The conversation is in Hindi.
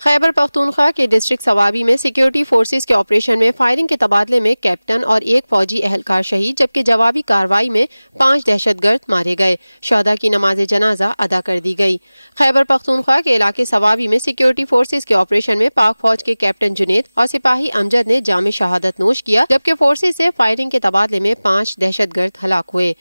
खैबर पख्तूनख्वा के डिस्ट्रिक्ट सवाबी में सिक्योरिटी फोर्सेस के ऑपरेशन में फायरिंग के तबादले में कैप्टन और एक फौजी एहलकार शहीद, जबकि जवाबी कार्रवाई में 5 दहशतगर्द मारे गए। शहदा की नमाज जनाजा अदा कर दी गई। खैबर पख्तूनख्वा के इलाके सवाबी में सिक्योरिटी फोर्सेस के ऑपरेशन में पाक फौज के कैप्टन जुनेद और सिपाही अमजद ने जामे शहादत नोश किया, जबकि फोर्सेस से फायरिंग के तबादले में 5 दहशतगर्द हलाक हुए।